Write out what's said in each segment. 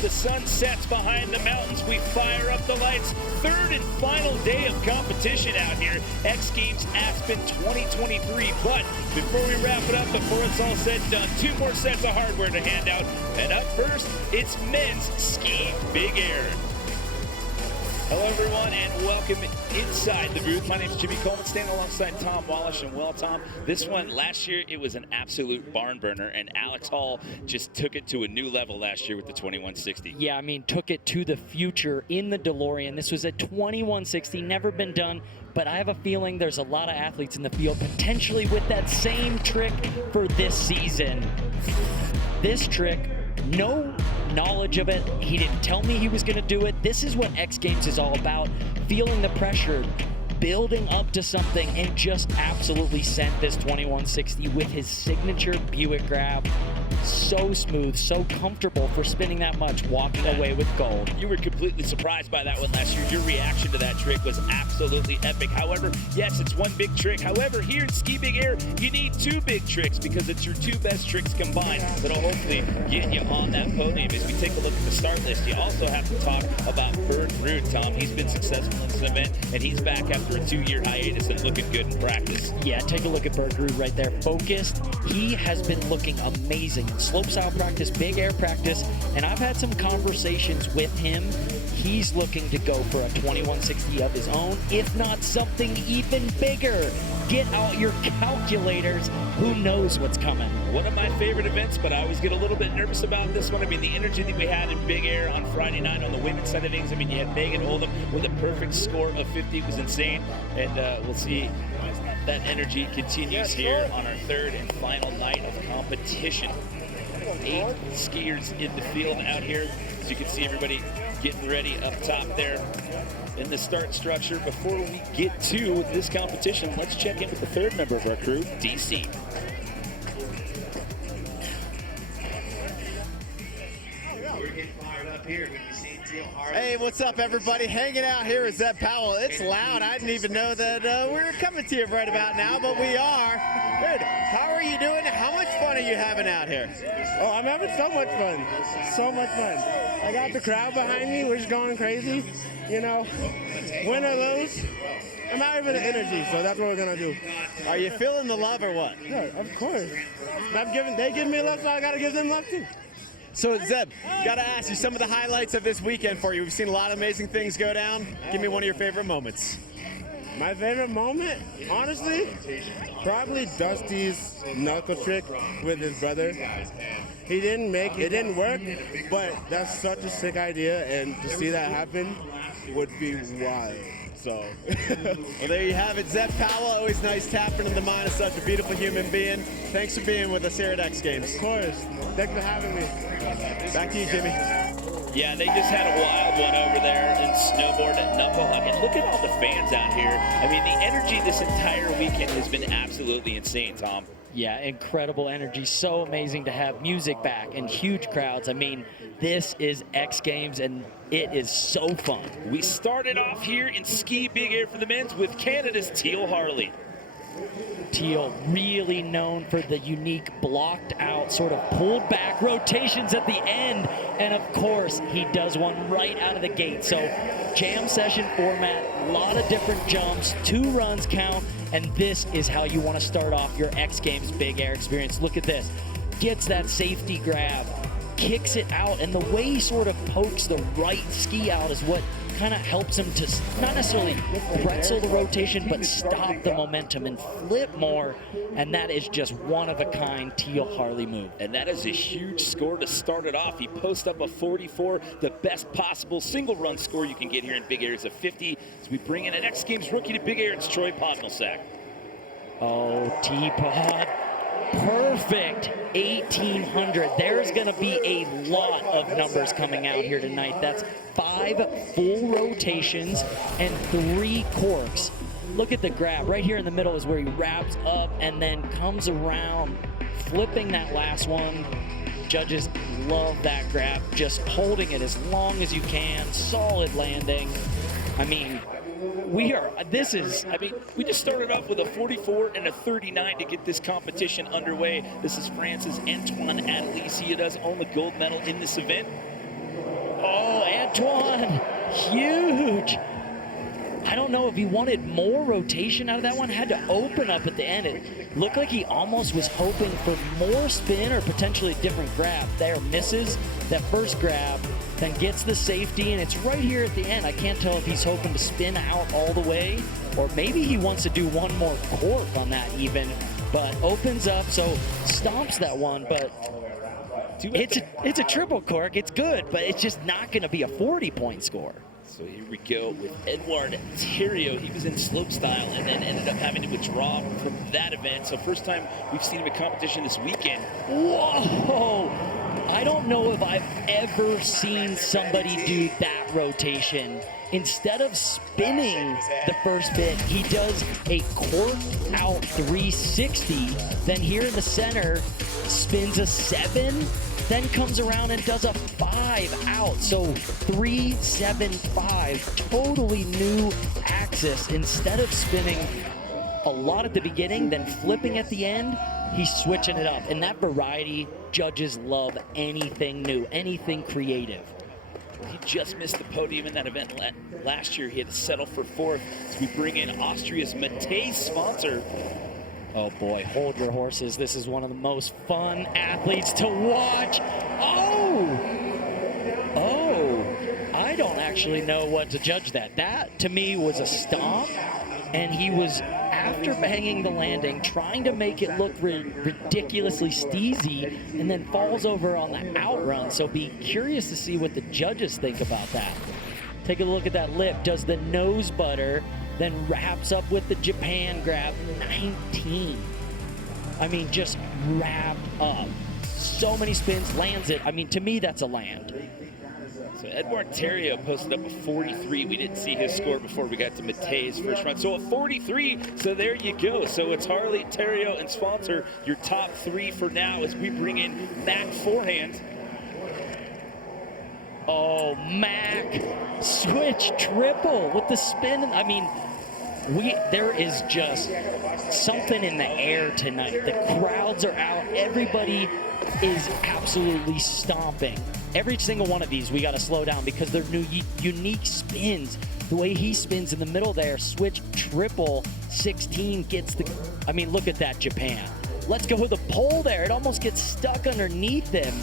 the sun sets behind the mountains, we fire up the lights. Third and final day of competition out here, X Games Aspen 2023. But before we wrap it up, before it's all said and done, 2 more sets of hardware to hand out. And up first, it's men's ski big air. Hello, everyone, and welcome inside the booth. My name is Jimmy Coleman, standing alongside Tom Wallish. And well, Tom, this one last year, it was an absolute barn burner, and Alex Hall just took it to a new level last year with the 2160. Yeah, I mean, took it to the future in the DeLorean. This was a 2160, never been done, but I have a feeling there's a lot of athletes in the field potentially with that same trick for this season. This trick, no knowledge of it. He didn't tell me he was going to do it. This is what X Games is all about. Feeling the pressure, building up to something, and just absolutely sent this 2160 with his signature Buick grab. So smooth, so comfortable for spinning that much, walking away with gold. You were completely surprised by that one last year. Your reaction to that trick was absolutely epic. However, yes, it's one big trick. However, here in Ski Big Air, you need 2 big tricks because it's your 2 best tricks combined that'll hopefully get you on that podium. As we take a look at the start list, you also have to talk about Bird Rude, Tom. He's been successful in this event, and he's back after a 2-year hiatus and looking good in practice. Yeah, take a look at Bird Rude right there. Focused. He has been looking amazing. Slopestyle practice, big air practice, and I've had some conversations with him. He's looking to go for a 2160 of his own, if not something even bigger. Get out your calculators. Who knows what's coming? One of my favorite events, but I always get a little bit nervous about this one. I mean, the energy that we had in Big Air on Friday night on the women's side of things. I mean, you had Megan Oldham with a perfect score of 50. It was insane, and we'll see that energy continues here on our 3rd and final night of competition. 8 skiers in the field out here. As you can see, everybody getting ready up top there in the start structure. Before we get to this competition, let's check in with the 3rd member of our crew, DC. We're getting fired up here when you see Teal Harley. Hey, what's up, everybody? Hanging out here with Zeb Powell. It's loud. I didn't even know that we were coming to you right about now, but we are. Dude, how are you doing? How much fun are you having out here? Oh, I'm having so much fun. So much fun. I got the crowd behind me. We're just going crazy. You know, win or lose, I'm out here for the energy, so that's what we're going to do. Are you feeling the love or what? Yeah, of course. They give me love, so I got to give them love, too. So, Zeb, got to ask you some of the highlights of this weekend for you. We've seen a lot of amazing things go down. Give me one of your favorite moments. My favorite moment, honestly, probably Dusty's knuckle trick with his brother. He didn't make it, didn't work, but that's such a sick idea, and to see that happen would be wild. So, well, there you have it. Zeb Powell, always nice tapping in the mind of such a beautiful human being. Thanks for being with us here at X Games. Of course. Thanks for having me. Back to you, Jimmy. Yeah, they just had a wild one over there in snowboard at Knucklehuck. And look at all the fans out here. I mean, the energy this entire weekend has been absolutely insane, Tom. Yeah, incredible energy. So amazing to have music back and huge crowds. I mean, this is X Games, and it is so fun. We started off here in Ski Big Air for the men's with Canada's Teal Harley. Teal, really known for the unique blocked out, sort of pulled back rotations at the end. And of course, he does one right out of the gate. So jam session format, a lot of different jumps, 2 runs count, and this is how you want to start off your X Games Big Air experience. Look at this. Gets that safety grab, kicks it out, and the way he sort of pokes the right ski out is what kind of helps him to not necessarily pretzel the rotation, but stop the momentum and flip more. And that is just one of a kind Teal Harley move. And that is a huge score to start it off. He posts up a 44, the best possible single run score you can get here in Big Air is a 50. As we bring in an X Games rookie to Big Air, it's Troy Podnelsack. Oh, T-Pod. Perfect 1800. There's going to be a lot of numbers coming out here tonight. That's 5 full rotations and 3 corks. Look at the grab. Right here in the middle is where he wraps up and then comes around, flipping that last one. Judges love that grab. Just holding it as long as you can. Solid landing. I mean, we just started off with a 44 and a 39 to get this competition underway. This is France's Antoine Adelici. He does own the gold medal in this event. Next one, huge. I don't know if he wanted more rotation out of that one. Had to open up at the end. It looked like he almost was hoping for more spin or potentially a different grab. There, misses that first grab, then gets the safety, and it's right here at the end. I can't tell if he's hoping to spin out all the way, or maybe he wants to do one more cork on that even, but opens up, so stomps that one, but it's a triple cork. It's good, but it's just not going to be a 40-point score. So here we go with Edward Terrio. He was in slopestyle and then ended up having to withdraw from that event. So first time we've seen him in competition this weekend. Whoa! I don't know if I've ever seen somebody do that rotation. Instead of spinning the first bit, he does a cork out 360. Then here in the center, spins a 7, then comes around and does a 5 out. So 3, 7, 5, totally new axis. Instead of spinning a lot at the beginning, then flipping at the end, he's switching it up. And that variety, judges love anything new, anything creative. He just missed the podium in that event last year. He had to settle for 4th. So we bring in Austria's Matej sponsor. Oh boy, hold your horses. This is one of the most fun athletes to watch. Oh, I don't actually know what to judge that. That to me was a stomp, and he was, after banging the landing, trying to make it look ridiculously steezy, and then falls over on the outrun. So be curious to see what the judges think about that. Take a look at that lip. Does the nose butter, then wraps up with the Japan grab, 19. I mean, just wrapped up. So many spins, lands it. I mean, to me, that's a land. So Edward Terrio posted up a 43. We didn't see his score before we got to Matej's first run. So a 43, so there you go. So it's Harley, Terrio, and sponsor, your top 3 for now as we bring in Mac Forehand. Oh, Mac, switch triple with the spin. I mean, there is just something in the air tonight. The crowds are out. Everybody is absolutely stomping. Every single one of these, we got to slow down because they're new, unique spins. The way he spins in the middle there, switch triple, 16 gets the, I mean, look at that, Japan. Let's go with a pole there. It almost gets stuck underneath him.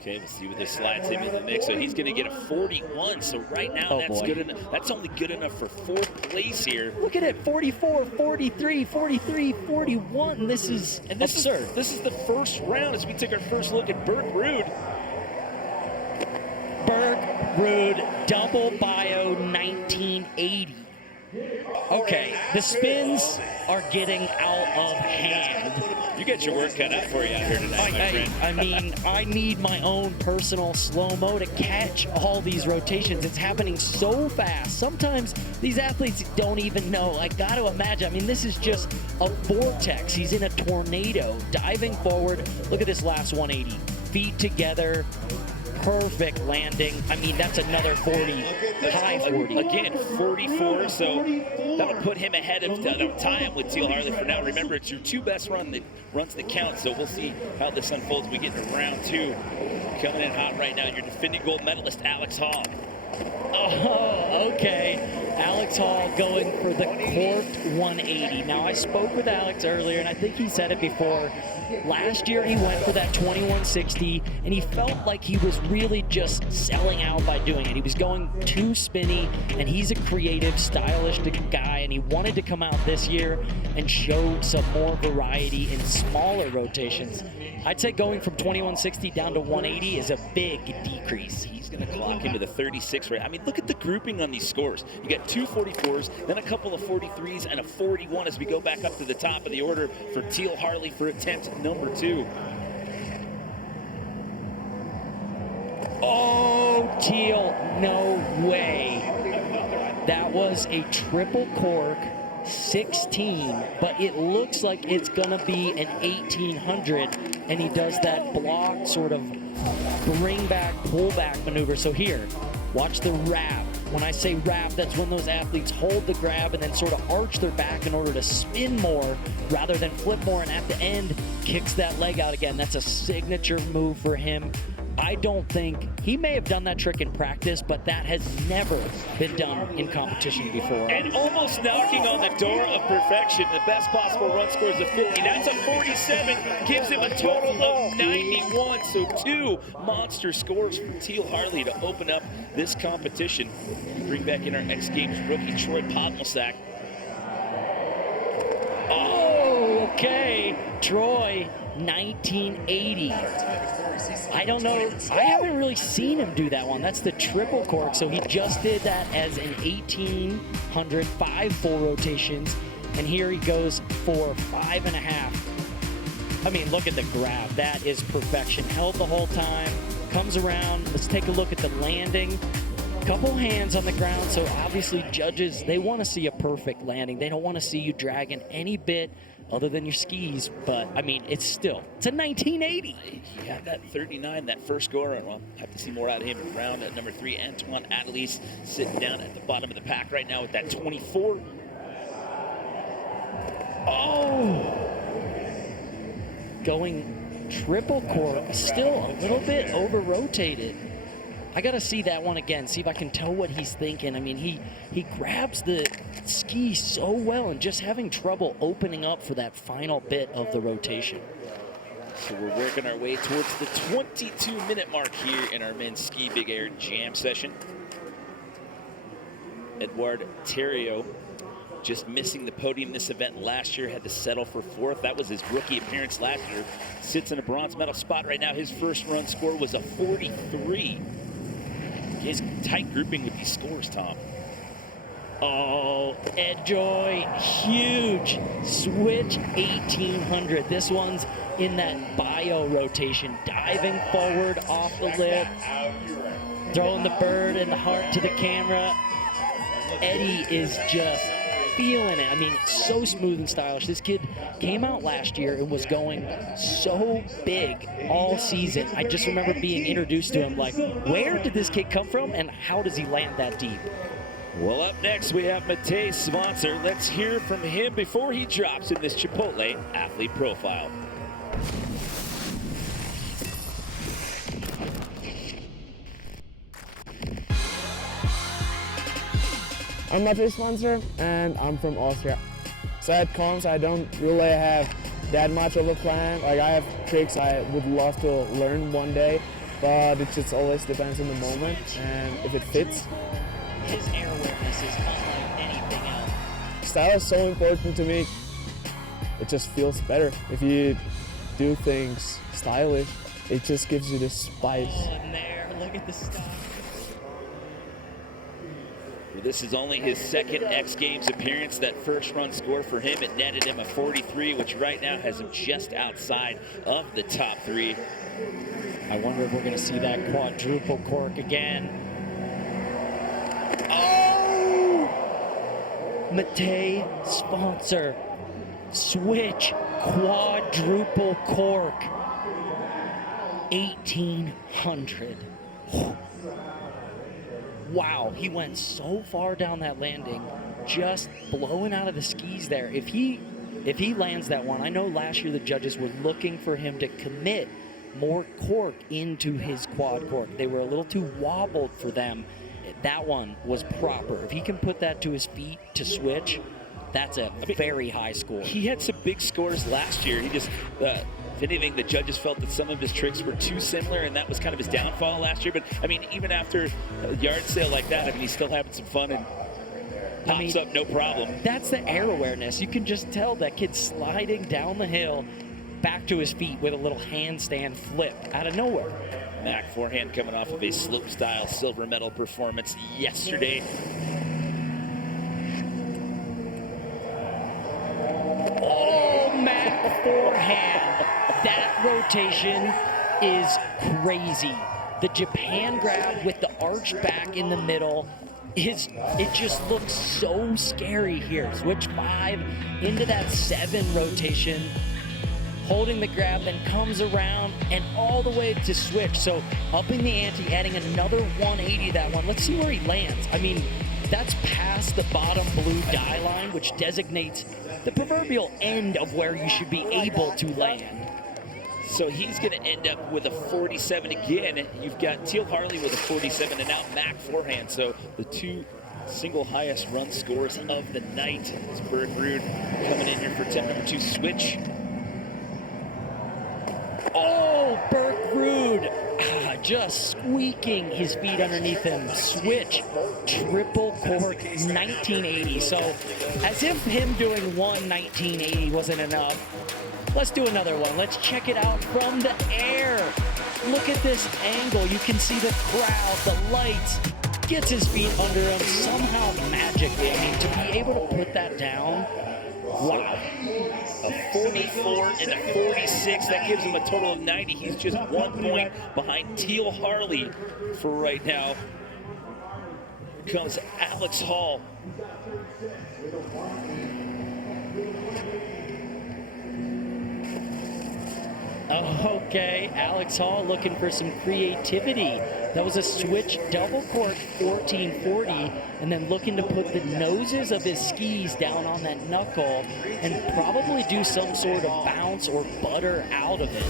Okay, let's see what this slides him in the mix. So he's going to get a 41. So right now, that's good enough. That's only good enough for 4th place here. Look at it, 44, 43, 43, 41. This is absurd. This is the first round as we take our first look at Burke Rude. Burke Rude, double bio 1980. Okay, the spins are getting out of hand. You got your work cut out for you out here tonight, my friend. I mean, I need my own personal slow-mo to catch all these rotations. It's happening so fast. Sometimes these athletes don't even know. I got to imagine. I mean, this is just a vortex. He's in a tornado, diving forward. Look at this last 180. Feet together. Perfect landing. I mean, that's another 40, high 40. Again, 44, so that'll put him ahead of, that'll tie him with Teal Harley for now. Remember, it's your 2 best runs that count, so we'll see how this unfolds as we get to round 2. Coming in hot right now, your defending gold medalist, Alex Hall. Oh, okay. Alex Hall going for the corked 180. Now, I spoke with Alex earlier, and I think he said it before. Last year, he went for that 2160, and he felt like he was really just selling out by doing it. He was going too spinny, and he's a creative, stylish guy, and he wanted to come out this year and show some more variety in smaller rotations. I'd say going from 2160 down to 180 is a big decrease. He's going to clock into the 36 rate. I mean, look at the grouping on these scores. You got 2 44s, then a couple of 43s, and a 41 as we go back up to the top of the order for Teal Harley for attempt number 2. Oh, Teal, no way. That was a triple cork, 16, but it looks like it's gonna be an 1800, and he does that block sort of bring back, pull back maneuver. So here, watch the wrap. When I say wrap, that's when those athletes hold the grab and then sort of arch their back in order to spin more rather than flip more, and at the end, kicks that leg out again. That's a signature move for him. I don't think, he may have done that trick in practice, but that has never been done in competition before. And almost knocking on the door of perfection. The best possible run score is a 50. That's a 47, gives him a total of 91. So 2 monster scores from Teal Harley to open up this competition. Bring back in our X Games rookie, Troy Podmelsack. Oh, okay. Troy, 1980. I don't know. I haven't really seen him do that one. That's the triple cork. So he just did that as an 1800, 5 full rotations. And here he goes for 5.5. I mean, look at the grab. That is perfection. Held the whole time. Comes around. Let's take a look at the landing. Couple hands on the ground. So obviously judges, they want to see a perfect landing. They don't want to see you dragging any bit other than your skis, but I mean, it's a 1980. Yeah, that 39, that first go around. Well, have to see more out of him around at number 3. Antoine Adelise sitting down at the bottom of the pack right now with that 24. Oh! Going triple cork, still a little bit over rotated. I gotta see that one again, see if I can tell what he's thinking. I mean, he grabs the ski so well and just having trouble opening up for that final bit of the rotation. So we're working our way towards the 22-minute mark here in our men's ski big air jam session. Edouard Theriault just missing the podium this event last year, had to settle for 4th. That was his rookie appearance last year. Sits in a bronze medal spot right now. His first run score was a 43. His tight grouping with these scores, Tom. Oh, Edjoy, huge switch 1800. This one's in that bio rotation, diving forward off the lip, throwing the bird and the heart to the camera. Eddie is just feeling it. I mean, so smooth and stylish. This kid came out last year and was going so big all season. I just remember being introduced to him like, where did this kid come from and how does he land that deep? Well, up next we have Matej Svancer. Let's hear from him before he drops in this Chipotle athlete profile. I'm Matej Svancer, and I'm from Austria. So at comps, I don't really have that much of a plan. Like, I have tricks I would love to learn one day, but it just always depends on the moment and if it fits. His air awareness is unlike anything else. Style is so important to me. It just feels better. If you do things stylish, it just gives you this spice. Oh, and there, look at the stuff. This is only his 2nd X Games appearance. That first run score for him, it netted him a 43, which right now has him just outside of the top 3. I wonder if we're going to see that quadruple cork again. Oh! Matej Svancer, switch quadruple cork, 1800. Wow, he went so far down that landing, just blowing out of the skis there. If he lands that one, I know last year the judges were looking for him to commit more cork into his quad cork. They were a little too wobbled for them. That one was proper. If he can put that to his feet to switch, that's a very high score. He had some big scores last year. He just, if anything, the judges felt that some of his tricks were too similar, and that was kind of his downfall last year. But, I mean, even after a yard sale like that, I mean, he's still having some fun and pops up no problem. That's the air awareness. You can just tell that kid's sliding down the hill back to his feet with a little handstand flip out of nowhere. Back forehand coming off of a slope-style silver medal performance yesterday. Oh, Mac forehand. That rotation is crazy. The Japan grab with the arch back in the middle it just looks so scary here. Switch 5 into that 7 rotation. Holding the grab, then comes around and all the way to switch. So upping the ante, adding another 180 that one. Let's see where he lands. I mean, that's past the bottom blue die line, which designates the proverbial end of where you should be able to land. So he's going to end up with a 47 again. You've got Teal Harley with a 47 and now Mac forehand. So the two single highest run scores of the night. It's Berg-Ruud coming in here for attempt number 2 switch. Oh, Berg-Ruud just squeaking his feet underneath him. Switch, triple cork, 1980. So as if him doing one 1980 wasn't enough, let's do another one. Let's check it out from the air. Look at this angle. You can see the crowd, the lights. Gets his feet under him somehow magically. I mean, to be able to put that down, wow. A 44 and a 46, that gives him a total of 90. He's just 1 point behind Teal Harley for right now. Here comes Alex Hall. Oh, okay, Alex Hall looking for some creativity. That was a switch double cork 1440, and then looking to put the noses of his skis down on that knuckle and probably do some sort of bounce or butter out of it.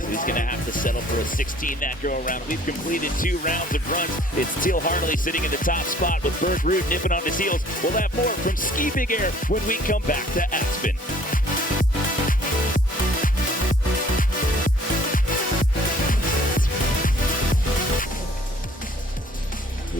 So he's going to have to settle for a 16 that go around. We've completed 2 rounds of runs. It's Teal Harley sitting in the top spot with Berg-Ruud nipping on his heels. We'll have more from Ski Big Air when we come back to Aspen.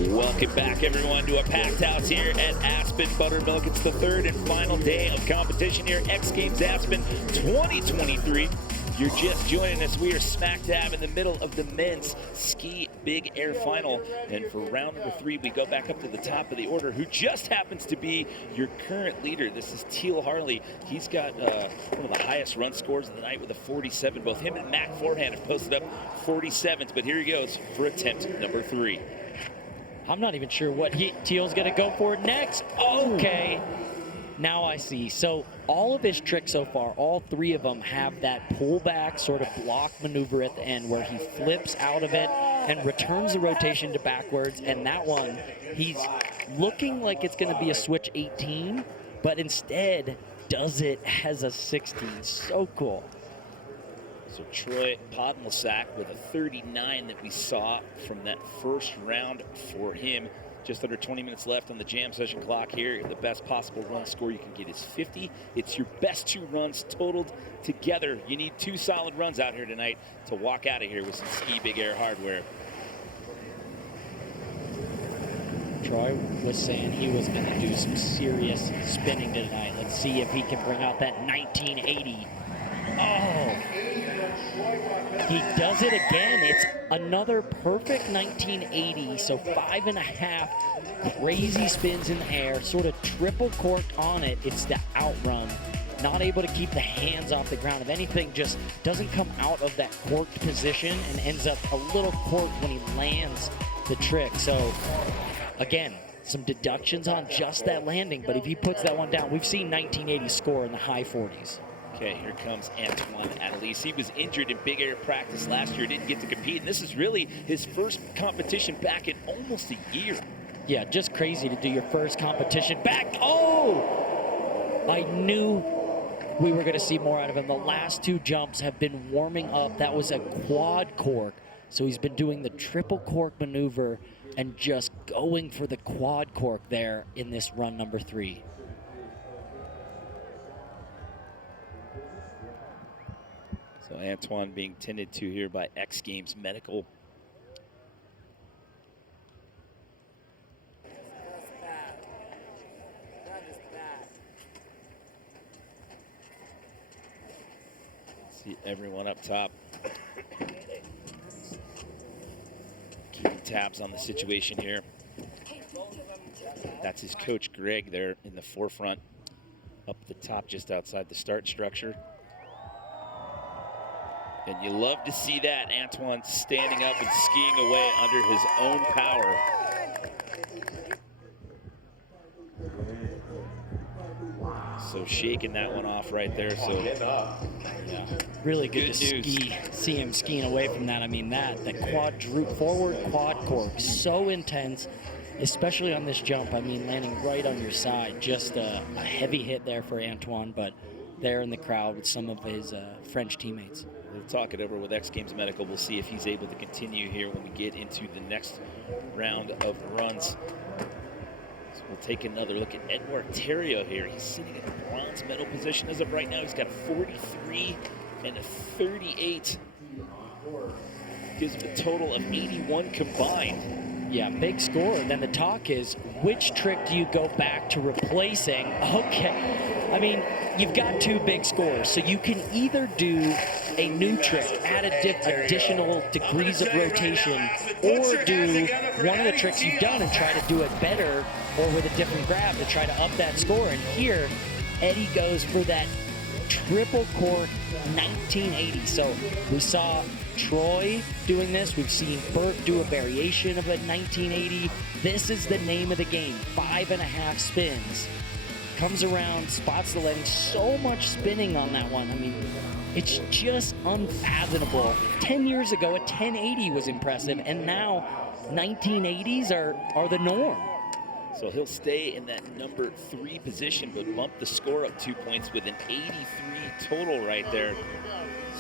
Welcome back, everyone, to a packed house here at Aspen Buttermilk. It's the 3rd and final day of competition here, X Games Aspen 2023. If you're just joining us, we are smack dab in the middle of the men's Ski Big Air Final. And for round number 3, we go back up to the top of the order, who just happens to be your current leader. This is Teal Harley. He's got one of the highest run scores of the night with a 47. Both him and Mac forehand have posted up 47s, but here he goes for attempt number 3. I'm not even sure what Teal's going to go for next. Okay, now I see. So all of his tricks so far, all 3 of them have that pullback sort of block maneuver at the end where he flips out of it and returns the rotation to backwards. And that one, he's looking like it's going to be a switch 18, but instead does it as a 16. So cool. So Troy Podlesack with a 39 that we saw from that first round for him. Just under 20 minutes left on the jam session clock here. The best possible run score you can get is 50. It's your best 2 runs totaled together. You need 2 solid runs out here tonight to walk out of here with some Ski Big Air hardware. Troy was saying he was going to do some serious spinning tonight. Let's see if he can bring out that 1980. Oh, he does it again. It's another perfect 1980, so 5.5 crazy spins in the air, sort of triple corked on it. It's the outrun. Not able to keep the hands off the ground. If anything, just doesn't come out of that corked position and ends up a little corked when he lands the trick. So, again, some deductions on just that landing, but if he puts that one down, we've seen 1980 score in the high 40s. Okay, here comes Antoine Adelise. He was injured in big air practice last year, didn't get to compete, and this is really his first competition back in almost a year. Yeah, just crazy to do your first competition back. Oh! I knew we were going to see more out of him. The last 2 jumps have been warming up. That was a quad cork, so he's been doing the triple cork maneuver and just going for the quad cork there in this run number 3. So Antoine being tended to here by X Games Medical. See everyone up top keeping tabs on the situation here. That's his coach Greg there in the forefront, up the top just outside the start structure. And you love to see that, Antoine standing up and skiing away under his own power. So shaking that one off right there. So yeah, really good to see him skiing away from that. I mean, the quadruple forward quad cork, so intense, especially on this jump. I mean, landing right on your side, just a heavy hit there for Antoine, but there in the crowd with some of his French teammates. talk it over with X Games Medical. We'll see if he's able to continue here when we get into the next round of runs. So we'll take another look at Edward Terrio here. He's sitting in a bronze medal position as of right now. He's got a 43 and a 38. Gives him a total of 81 combined. Yeah, big score. Then the talk is, which trick do you go back to replacing? Okay, I mean, you've got 2 big scores, so you can either do a new trick, add additional degrees of rotation, or do one of the tricks you've done and try to do it better or with a different grab to try to up that score. And here, Eddie goes for that triple cork 1980. So we saw Troy doing this. We've seen Burt do a variation of a 1980. This is the name of the game. 5.5 spins. Comes around, spots the landing. So much spinning on that one. I mean, it's just unfathomable. 10 years ago, a 1080 was impressive, and now 1980s are the norm. So he'll stay in that number 3 position, but bump the score up 2 points with an 83 total right there.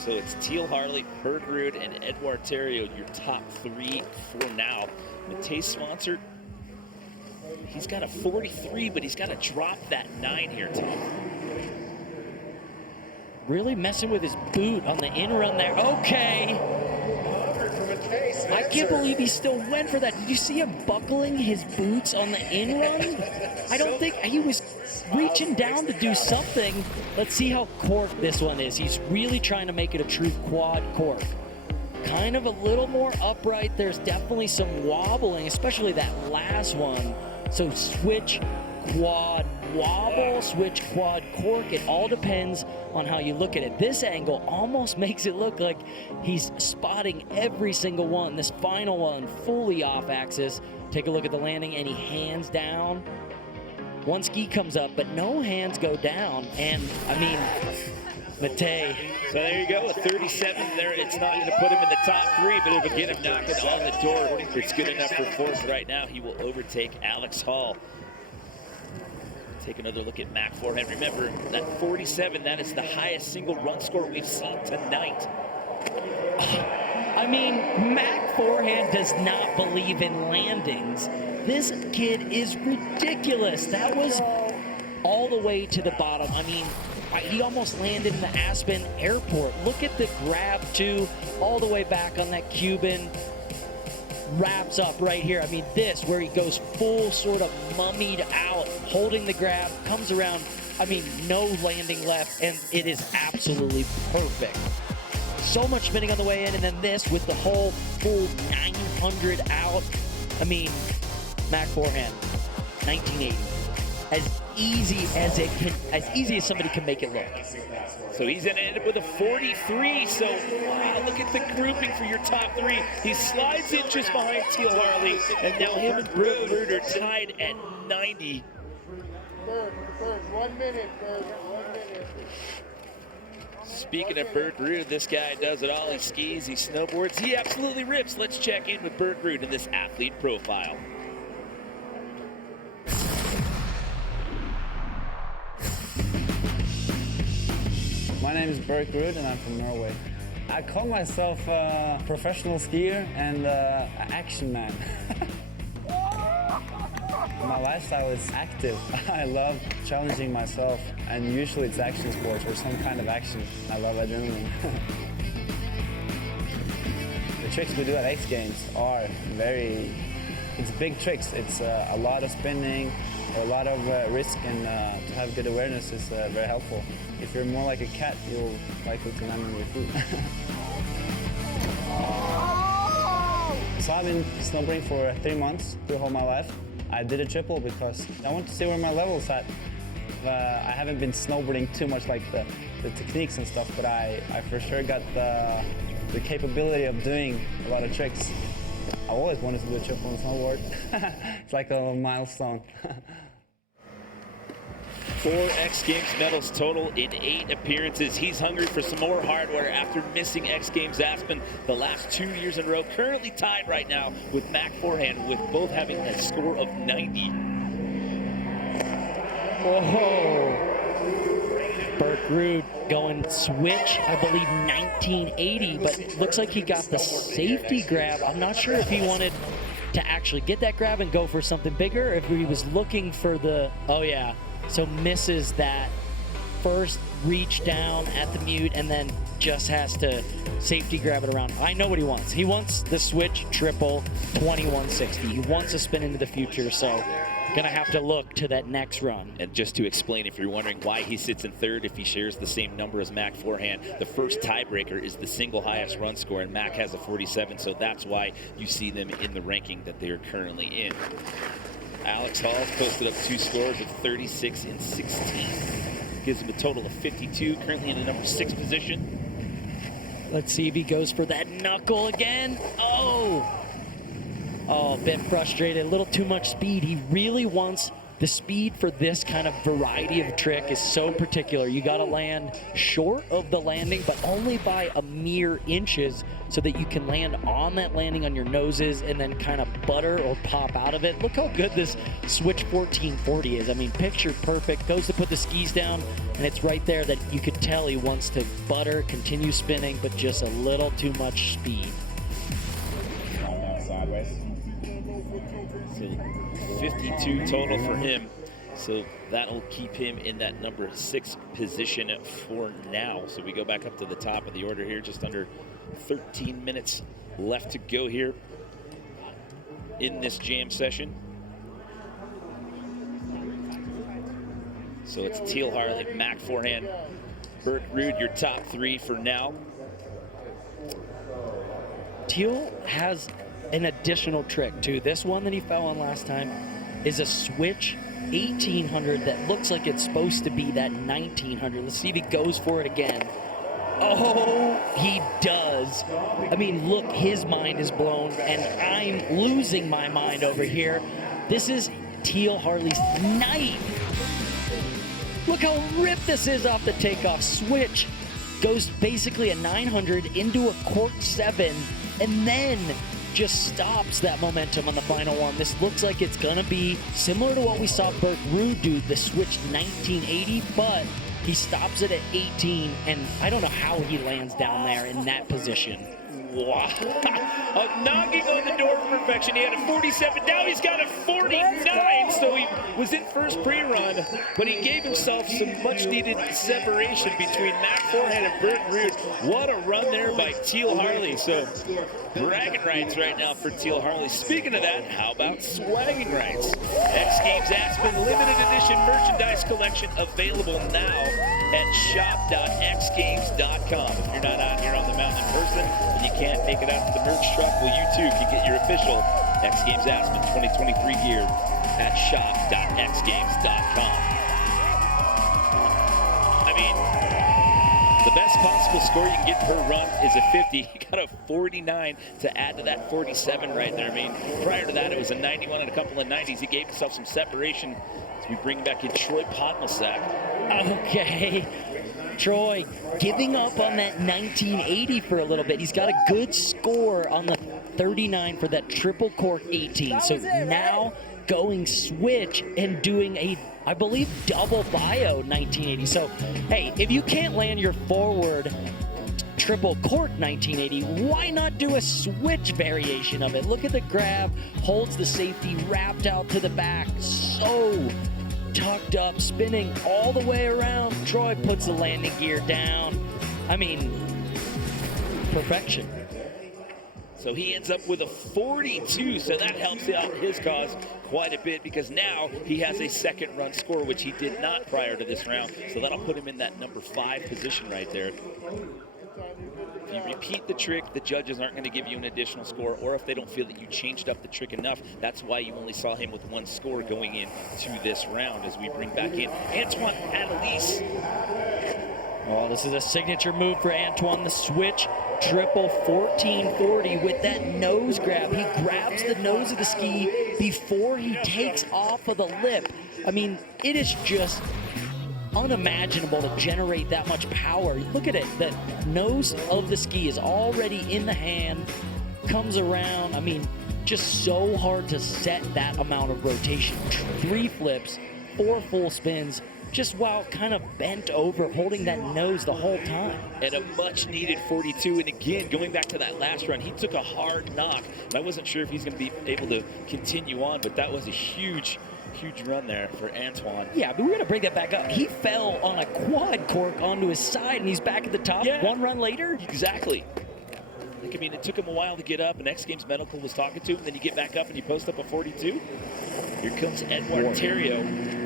So it's Teal Harley, Bergrud, and Edward Terrio, your top 3 for now. Matej Swanson, he's got a 43, but he's got to drop that 9 here, Tom. Really messing with his boot on the in run there. Okay. I can't believe he still went for that. Did you see him buckling his boots on the in run? I don't think he was reaching down to do something. Let's see how cork this one is. He's really trying to make it a true quad cork. Kind of a little more upright. There's definitely some wobbling, especially that last one. So switch quad wobble, switch quad cork. It all depends on how you look at it. This angle almost makes it look like he's spotting every single one. This final one fully off axis. Take a look at the landing, and he hands down. One ski comes up, but no hands go down. And I mean, Matej. So there you go, a 37 there. It's not going to put him in the top 3, but it'll get him knocking on the door. It's good enough for 4th right now. He will overtake Alex Hall. Take another look at Mac Forehand. Remember, that 47, that is the highest single run score we've seen tonight. I mean, Mac Forehand does not believe in landings. This kid is ridiculous. That was all the way to the bottom. I mean, he almost landed in the Aspen airport. Look at the grab, too, all the way back on that Cuban. Wraps up right here. I mean, this, where he goes full sort of mummied out, holding the grab, comes around. I mean, no landing left, and it is absolutely perfect. So much spinning on the way in, and then this with the whole full 900 out. I mean, Mac Forehand, 1980. As easy as somebody can make it look. So he's going to end up with a 43. So wow, look at the grouping for your top 3. He slides in just behind Teal Harley, and now him and Bergrud are tied at 90. Berg, 1 minute, Berg, 1 minute. Speaking of Bergrud, this guy does it all. He skis, he snowboards, he absolutely rips. Let's check in with Bergrud in this athlete profile. My name is Bergrud and I'm from Norway. I call myself a professional skier and an action man. My lifestyle is active. I love challenging myself, and usually it's action sports or some kind of action. I love adrenaline. The tricks we do at X Games are it's big tricks. It's a lot of spinning, a lot of risk, and to have good awareness is very helpful. If you're more like a cat, you'll likely to land on your feet. So I've been snowboarding for 3 months through all my life. I did a triple because I want to see where my level's at. I haven't been snowboarding too much, like the techniques and stuff, but I for sure got the capability of doing a lot of tricks. I always wanted to do a triple on snowboard. It's like a milestone. 4 X Games medals total in 8 appearances. He's hungry for some more hardware after missing X Games Aspen the last 2 years in a row. Currently tied right now with Mac Forehand, with both having a score of 90. Whoa. Burt Ruud going switch, I believe 1980, but it looks like he got the safety grab. I'm not sure if he wanted to actually get that grab and go for something bigger, if he was looking for the, oh yeah, so misses that first reach down at the mute and then just has to safety grab it around. I know what he wants. He wants the switch triple 2160. He wants to spin into the future, so gonna have to look to that next run. And just to explain, if you're wondering why he sits in third, if he shares the same number as Mac forehand, the first tiebreaker is the single highest run score, and Mac has a 47, so that's why you see them in the ranking that they're currently in. Alex Hall's posted up 2 scores of 36 and 16. Gives him a total of 52, currently in the number 6 position. Let's see if he goes for that knuckle again. Oh, a bit frustrated, a little too much speed. He really wants the speed for this kind of variety of trick is so particular. You got to land short of the landing, but only by a mere inches so that you can land on that landing on your noses and then kind of butter or pop out of it. Look how good this switch 1440 is. I mean, picture perfect. Goes to put the skis down, and it's right there that you could tell he wants to butter, continue spinning, but just a little too much speed. Sideways. So 52 total for him. So that'll keep him in that number 6 position for now. So we go back up to the top of the order here, just under 13 minutes left to go here in this jam session. So it's Teal Harley, Mac forehand, Burt Ruud, your top 3 for now. Teal has an additional trick too. This one that he fell on last time is a switch 1800 that looks like it's supposed to be that 1900. Let's see if he goes for it again. Oh, he does. I mean, look, his mind is blown, and I'm losing my mind over here. This is Teal Harley's night. Look how ripped this is off the takeoff. Switch goes basically a 900 into a cork 7, and then just stops that momentum on the final one. This looks like it's gonna be similar to what we saw Burt Ruud do, the switch 1980, but he stops it at 18, and I don't know how he lands down there in that position. Wow. Knocking on the door of perfection. He had a 47. Now he's got a 49. So he was in first pre-run, but he gave himself some much-needed separation between Mac forehand and Burt Ruud. What a run there by Teal Harley. So bragging rights right now for Teal Harley. Speaking of that, how about swagging rights? X Games Aspen limited edition merchandise collection available now at shop.xgames.com. If you're not out here on the mountain in person and you can't make it out to the merch truck, well, you too can get your official X Games Aspen 2023 gear at shop.xgames.com. I mean, the best possible score you can get per run is a 50. You got a 49 to add to that 47 right there. I mean, prior to that, it was a 91 and a couple of 90s. He gave himself some separation as we bring back in Troy Podmelsack. Okay, Troy giving up on that 1980 for a little bit. He's got a good score on the 39 for that triple cork 18. So now going switch and doing a, I believe, double bio 1980. So, hey, if you can't land your forward triple cork 1980, why not do a switch variation of it? Look at the grab, holds the safety, wrapped out to the back, so tucked up, spinning all the way around. Troy puts the landing gear down. I mean, perfection. So he ends up with a 42, so that helps out his cause quite a bit because now he has a second run score, which he did not prior to this round. So that'll put him in that number 5 position right there. If you repeat the trick, the judges aren't going to give you an additional score, or if they don't feel that you changed up the trick enough, that's why you only saw him with 1 score going into this round as we bring back in Antoine Annalise. Oh, this is a signature move for Antoine, the switch triple 1440 with that nose grab. He grabs the nose of the ski before he takes off of the lip. I mean, it is just unimaginable to generate that much power. Look at it, the nose of the ski is already in the hand, comes around. I mean, just so hard to set that amount of rotation. 3 flips, 4 full spins, just while kind of bent over, holding that nose the whole time. And a much-needed 42. And again, going back to that last run, he took a hard knock. I wasn't sure if he's going to be able to continue on, but that was a huge run there for Antoine. Yeah, but we're going to bring that back up. He fell on a quad cork onto his side, and he's back at the top 1 run later. Exactly. I mean, it took him a while to get up, and X Games Medical was talking to him, and then you get back up and you post up a 42. Here comes Edward Terrio.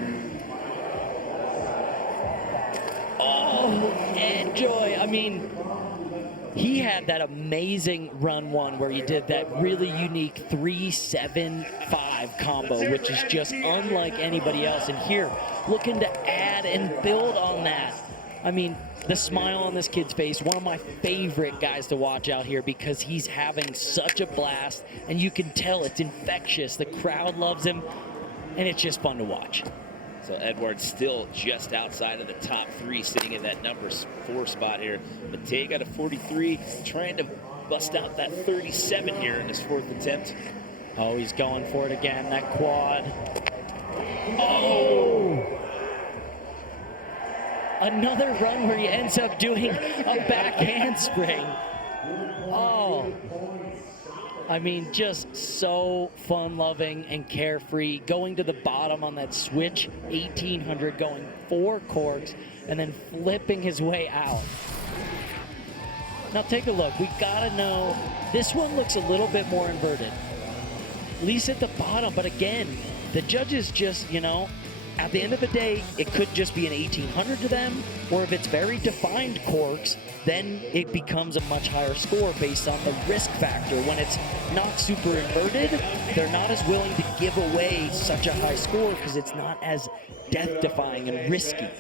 Oh, enjoy. I mean, he had that amazing run 1 where he did that really unique 3-7-5 combo, which is just unlike anybody else. And here, looking to add and build on that. I mean, the smile on this kid's face, one of my favorite guys to watch out here because he's having such a blast, and you can tell it's infectious. The crowd loves him, and it's just fun to watch. So Edward's still just outside of the top 3, sitting in that number 4 spot here. Matei got a 43, trying to bust out that 37 here in his 4th attempt. Oh, he's going for it again, that quad. Oh! Another run where he ends up doing a back handspring. Oh. I mean, just so fun-loving and carefree. Going to the bottom on that switch, 1800, going 4 corks, and then flipping his way out. Now take a look. We gotta know, this one looks a little bit more inverted. At least at the bottom, but again, the judges just, you know, at the end of the day, it could just be an 1800 to them, or if it's very defined corks, then it becomes a much higher score based on the risk factor. When it's not super inverted, they're not as willing to give away such a high score because it's not as death-defying and risky.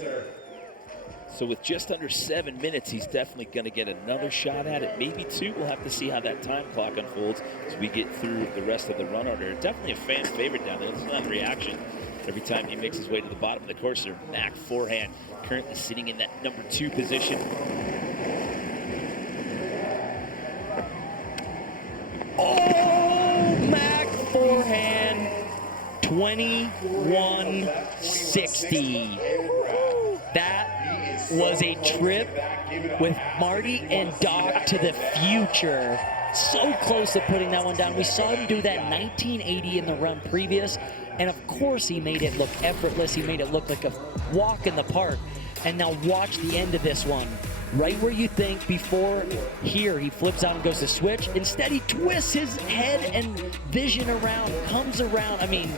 So with just under 7 minutes, he's definitely going to get another shot at it, maybe 2. We'll have to see how that time clock unfolds as we get through the rest of the run order. Definitely a fan favorite down there. This is not a reaction every time he makes his way to the bottom of the course. There, Mac forehand currently sitting in that number 2 position. Oh, Mac forehand, 2160. That was a trip with Marty and Doc to the future. So close to putting that one down. We saw him do that 1980 in the run previous, and of course he made it look effortless. He made it look like a walk in the park. And now watch the end of this one. Right where you think before here he flips out and goes to switch. Instead, he twists his head and vision around, comes around. I mean,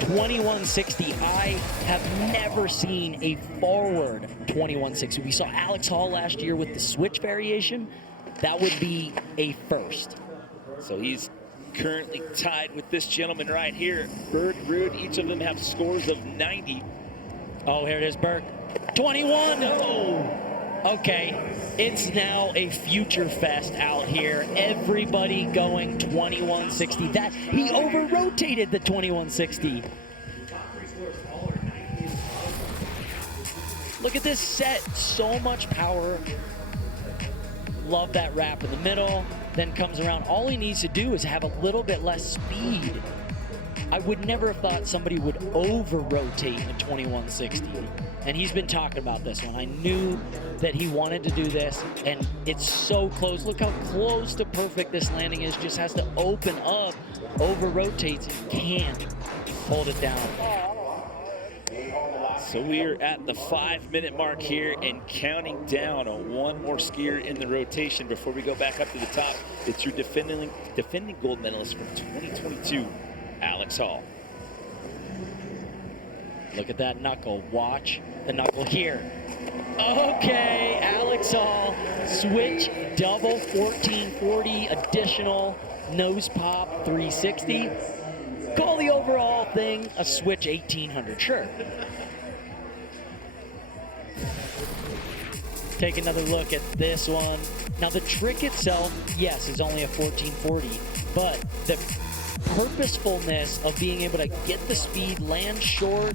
2160. I have never seen a forward 2160. We saw Alex Hall last year with the switch variation. That would be a first. So he's currently tied with this gentleman right here, Berg, Ruud. Each of them have scores of 90. Oh, here it is, Berg. 21. Oh. Okay, it's now a future fest out here. Everybody going 2160. That he over-rotated the 2160. Look at this set, so much power. Love that wrap in the middle, then comes around. All he needs to do is have a little bit less speed. I would never have thought somebody would over-rotate in a 2160. And he's been talking about this one. I knew that he wanted to do this, and it's so close. Look how close to perfect this landing is. Just has to open up, over-rotates, can't hold it down. So we are at the 5-minute mark here and counting down on one more skier in the rotation before we go back up to the top. It's your defending gold medalist from 2022, Alex Hall. Look at that knuckle. Watch the knuckle here. Okay, Alex Hall, switch double 1440, additional nose pop 360. Call the overall thing a switch 1800, sure. Take another look at this one. Now the trick itself, yes, is only a 1440, but the purposefulness of being able to get the speed, land short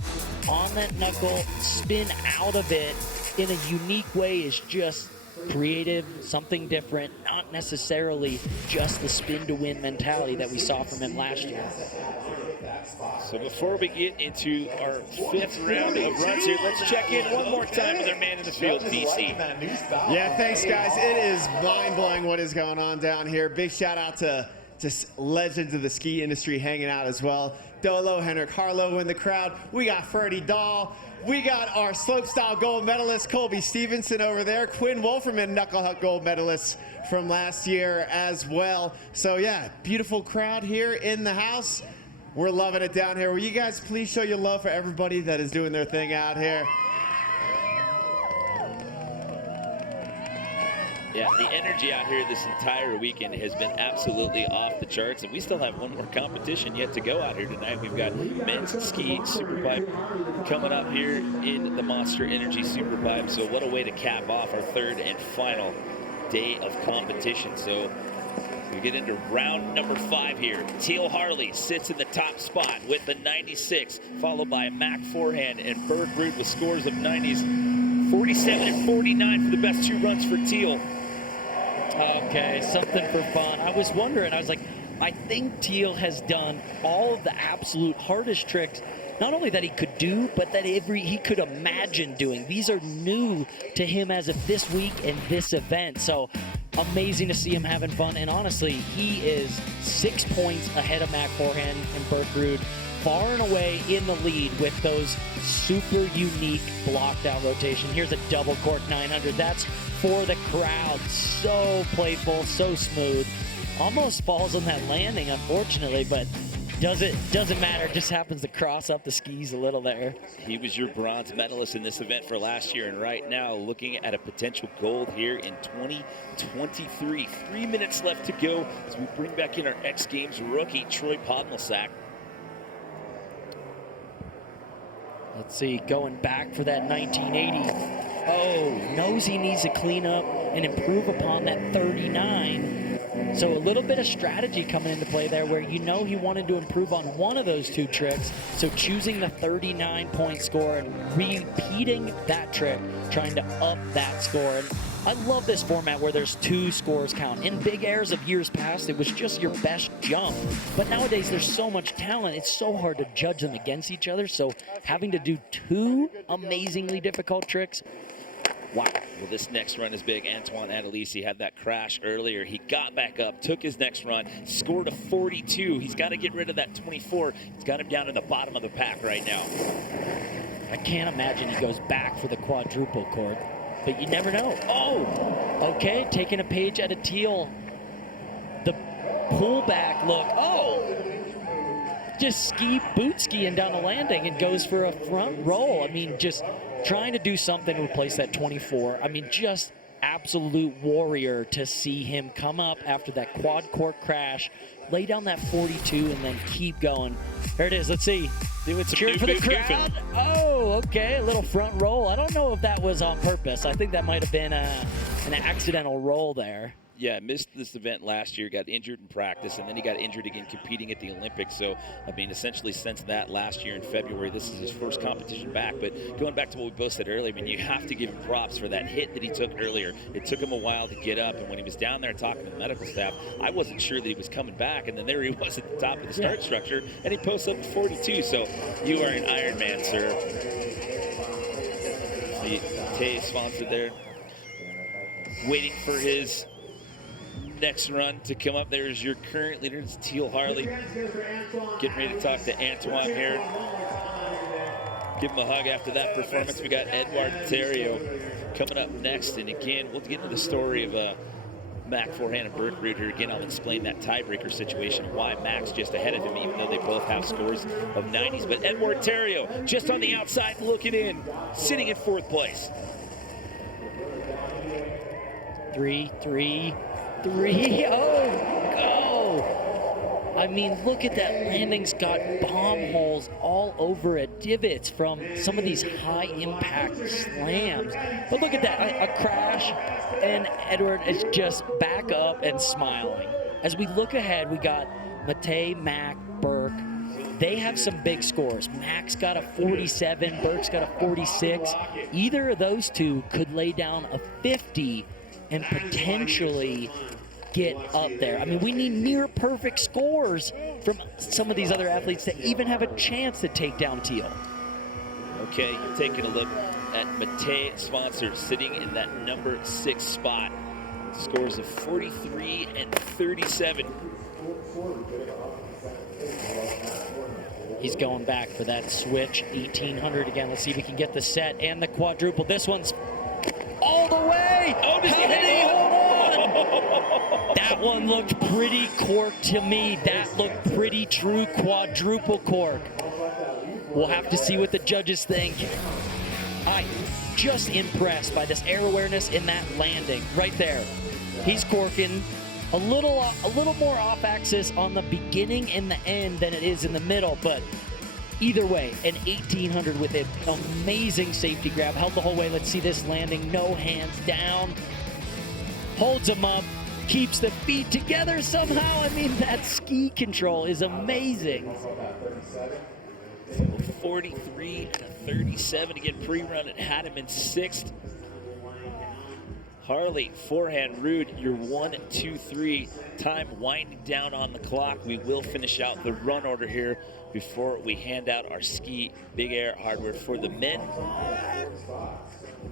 on that knuckle, spin out of it in a unique way is just creative, something different, not necessarily just the spin to win mentality that we saw from him last year. So before we get into our 5th round of runs here, let's check in one more time with our man in the field, DC. Yeah, thanks, guys. It is mind-blowing what is going on down here. Big shout out to legends of the ski industry hanging out as well. Dolo, Henrik Harlow in the crowd. We got Ferdy Dahl. We got our slopestyle gold medalist, Colby Stevenson over there. Quinn Wolferman, knucklehead gold medalist from last year as well. So yeah, beautiful crowd here in the house. We're loving it down here. Will you guys please show your love for everybody that is doing their thing out here? Yeah, the energy out here this entire weekend has been absolutely off the charts, and we still have one more competition yet to go out here tonight. We've got men's ski superpipe coming up here in the Monster Energy Superpipe. So what a way to cap off our 3rd and final day of competition. So we get into round number 5 here. Teal Harley sits in the top spot with the 96, followed by Mac Forehand and Burke Root with scores of 90s. 47 and 49 for the best 2 runs for Teal. Okay, something for fun. I was wondering, I was like, I think Teal has done all of the absolute hardest tricks, not only that he could do, but that he could imagine doing. These are new to him as of this week and this event. So amazing to see him having fun. And honestly, he is 6 points ahead of Mac Forehand and Burke Root, far and away in the lead with those super unique blocked out rotation. Here's a double cork 900. That's for the crowd. So playful, so smooth. Almost falls on that landing, unfortunately, but doesn't matter. Just happens to cross up the skis a little there. He was your bronze medalist in this event for last year, and right now looking at a potential gold here in 2023. 3 minutes left to go as we bring back in our X Games rookie, Troy Podmelsack. Let's see, going back for that 1980. Oh, knows he needs to clean up and improve upon that 39. So a little bit of strategy coming into play there where you know he wanted to improve on one of those 2 tricks. So choosing the 39-point score and repeating that trick, trying to up that score. And I love this format where there's 2 scores count. In big airs of years past, it was just your best jump. But nowadays, there's so much talent, it's so hard to judge them against each other. So having to do 2 amazingly difficult tricks, wow. Well, this next run is big. Antoine Adelisi had that crash earlier. He got back up, took his next run, scored a 42. He's got to get rid of that 24. It's got him down to the bottom of the pack right now. I can't imagine he goes back for the quadruple cork, but you never know. Oh, okay, taking a page out of Teal. The pullback look. Oh, just boot skiing down the landing and goes for a front roll. I mean, just trying to do something to replace that 24. I mean, just absolute warrior to see him come up after that quad cork crash, lay down that 42, and then keep going. There it is. Let's see. Cheer for the crowd. Oh, okay. A little front roll. I don't know if that was on purpose. I think that might have been an accidental roll there. Yeah, missed this event last year, got injured in practice, and then he got injured again competing at the Olympics. So, I mean, essentially since that last year in February, this is his first competition back. But going back to what we both said earlier, I mean, you have to give him props for that hit that he took earlier. It took him a while to get up, and when he was down there talking to the medical staff, I wasn't sure that he was coming back, and then there he was at the top of the start structure, and he posts up to 42. So, you are an Iron Man, sir. The Tay sponsor there, waiting for his next run to come up. There's your current leader, it's Teal Harley. Getting ready to talk to Antoine here. Give him a hug after that performance. We got Edward Terrio coming up next. And again, we'll get into the story of Mac Forehand and Burke Root here. Again, I'll explain that tiebreaker situation and why Mac's just ahead of him, even though they both have scores of 90s. But Edward Terrio just on the outside looking in, sitting in 4th place. 3-3. Oh, go! I mean, look at that landing's got bomb holes all over it, divots from some of these high-impact slams. But look at that, a crash, and Edward is just back up and smiling. As we look ahead, we got Matej, Mac, Burke. They have some big scores. Mac's got a 47, Burke's got a 46. Either of those 2 could lay down a 50 and potentially get up there. I mean, we need near perfect scores from some of these other athletes to even have a chance to take down Teal. Okay, taking a look at Matej Sponsor sitting in that number 6 spot. Scores of 43 and 37. He's going back for that switch, 1800 again. Let's see if he can get the set and the quadruple. This one's all the way. Oh, does How did he hold on? That one looked pretty cork to me. That looked pretty true quadruple cork. We'll have to see what the judges think. I'm just impressed by this air awareness in that landing right there. He's corking a little more off axis on the beginning and the end than it is in the middle, but either way, an 1800 with an amazing safety grab. Held the whole way. Let's see this landing. No hands down. Holds him up. Keeps the feet together somehow. I mean, that ski control is amazing. 43 and 37. Again, pre-run it had him in 6th. Harley, forehand, Rude, your 1, 2, 3. Time winding down on the clock. We will finish out the run order here before we hand out our ski big air hardware for the men.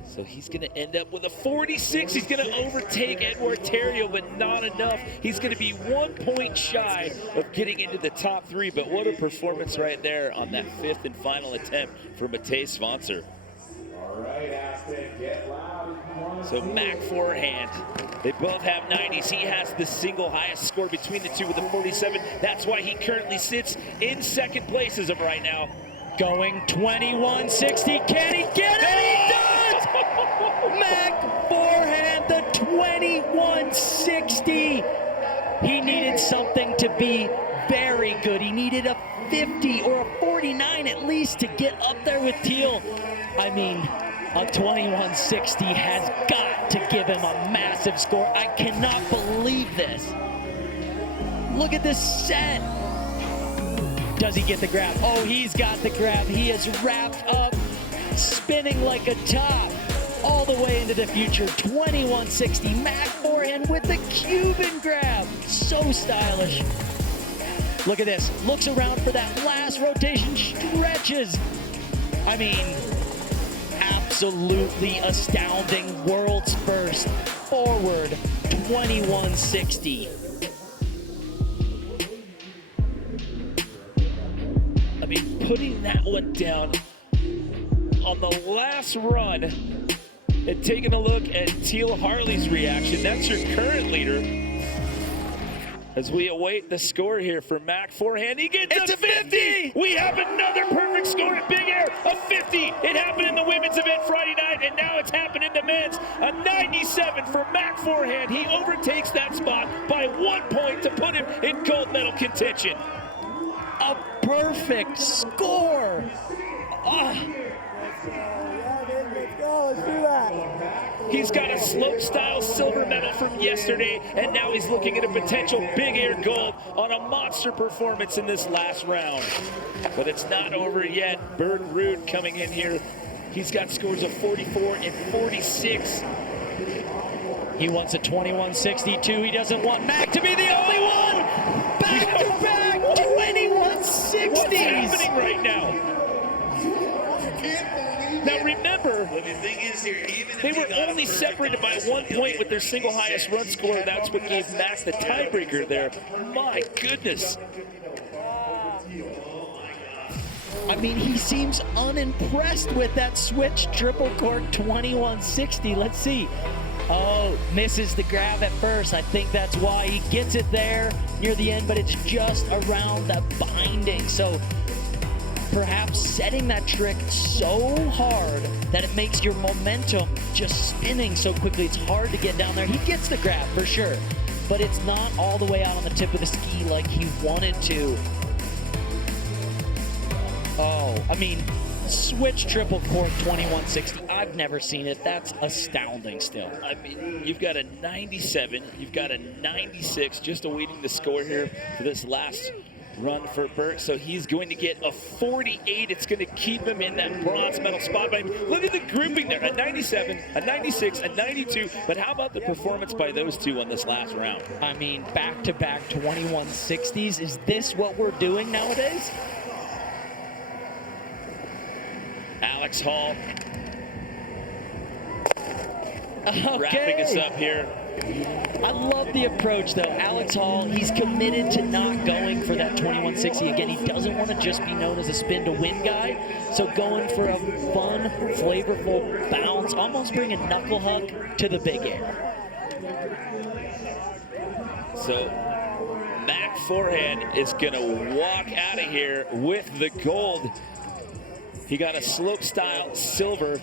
So he's going to end up with a 46. He's going to overtake Edward Terrio, but not enough. He's going to be 1 point shy of getting into the top 3. But what a performance right there on that 5th and final attempt for Matej Sponsor. So Mac forehand, they both have 90s. He has the single highest score between the two with a 47. That's why he currently sits in 2nd place as of right now. Going 2160. Can he get it? He does! Mac forehand, the 2160. He needed something to be very good. He needed a 50 or a 49 at least to get up there with Teal. I mean, a 2160 has got to give him a massive score. I cannot believe this. Look at this set. Does he get the grab? Oh, he's got the grab. He is wrapped up, spinning like a top, all the way into the future. 2160, Mac forehand with the Cuban grab. So stylish. Look at this. Looks around for that last rotation, stretches. I mean, absolutely astounding. World's first forward 2160. I mean, putting that one down on the last run and taking a look at Teal Harley's reaction. That's your current leader. As we await the score here for Mac forehand, he gets a 50. We have another perfect score at Big Air, a 50. It happened in the women's event Friday night, and now it's happened in the men's. A 97 for Mac forehand. He overtakes that spot by 1 point to put him in gold medal contention. A perfect score. He's got a slope style silver medal from yesterday, and now he's looking at a potential Big Air gold on a monster performance in this last round. But it's not over yet. Bird Rude coming in here. He's got scores of 44 and 46. He wants a 2162. He doesn't want Mac to be the only one. Back to back 2160s. What's happening right now? Now remember, they were only separated by 1 point with their single highest run score. That's what gave Mac the tiebreaker there. My goodness. I mean, he seems unimpressed with that switch triple cork 2160. Let's see. Oh, misses the grab at first. I think that's why he gets it there near the end, but it's just around the binding. So perhaps setting that trick so hard that it makes your momentum just spinning so quickly. It's hard to get down there. He gets the grab for sure, but it's not all the way out on the tip of the ski like he wanted to. Oh, I mean, switch triple cork 2160. I've never seen it. That's astounding still. I mean, you've got a 97, you've got a 96, just awaiting the score here for this last run for Burke, so he's going to get a 48. It's going to keep him in that bronze medal spot. But look at the grouping there, a 97, a 96, a 92. But how about the performance by those two on this last round? I mean, back-to-back 2160s. Is this what we're doing nowadays? Alex Hall Okay. wrapping us up here. I love the approach, though. Alex Hall, he's committed to not going for that 2160 again. He doesn't want to just be known as a spin-to-win guy. So going for a fun, flavorful bounce, almost bring a knuckle hug to the big air. So Mac Forehand is going to walk out of here with the gold. He got a slope-style silver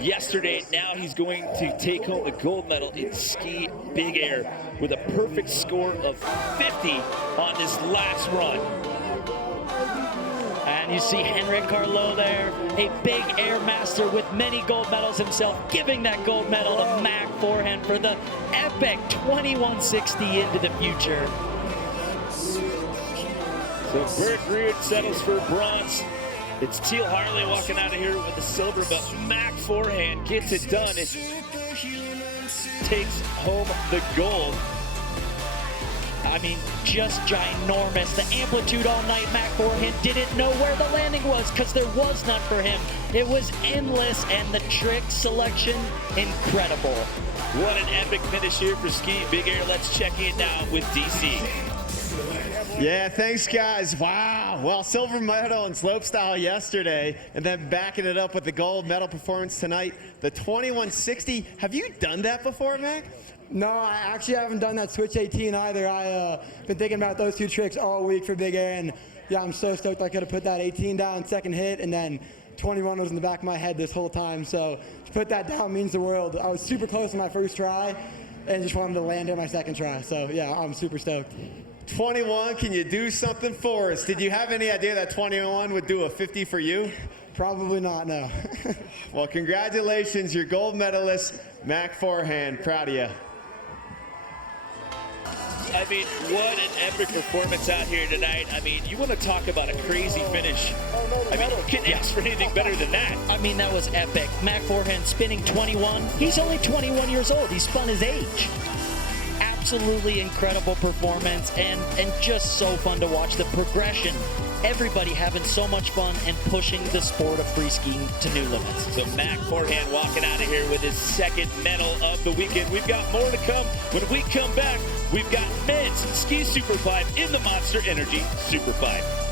yesterday. Now he's going to take home the gold medal in ski big air with a perfect score of 50 on this last run. And you see Henrik Carlo there, a big air master with many gold medals himself, giving that gold medal to Mac Forehand for the epic 2160 into the future. So Bert Reard settles for bronze. It's Teal Harley walking out of here with the silver, but Mac Forehand gets it done and takes home the gold. I mean, just ginormous. The amplitude all night. Mac Forehand didn't know where the landing was because there was none for him. It was endless, and the trick selection, incredible. What an epic finish here for skiing big air. Let's check in now with DC. Yeah, thanks, guys. Wow. Well, silver medal in slopestyle yesterday, and then backing it up with the gold medal performance tonight, the 2160. Have you done that before, Mac? No, I actually haven't done that switch 18 either. I've been thinking about those two tricks all week for big air, and yeah, I'm so stoked I could have put that 18 down second hit, and then 21 was in the back of my head this whole time. So to put that down means the world. I was super close on my first try, and just wanted to land it my second try. So yeah, I'm super stoked. 21, can you do something for us? Did you have any idea that 21 would do a 50 for you? Probably not, no. Well, congratulations, you're gold medalist, Mac Forehand. Proud of you. I mean, what an epic performance out here tonight. I mean, you want to talk about a crazy finish. I mean, you can't ask for anything better than that. I mean, that was epic. Mac Forehand spinning 21. He's only 21 years old. He spun his age. Absolutely incredible performance, and just so fun to watch the progression. Everybody having so much fun and pushing the sport of free skiing to new limits. So Mac Forehand walking out of here with his second medal of the weekend. We've got more to come. When we come back, we've got men's Ski Super 5 in the Monster Energy Super 5.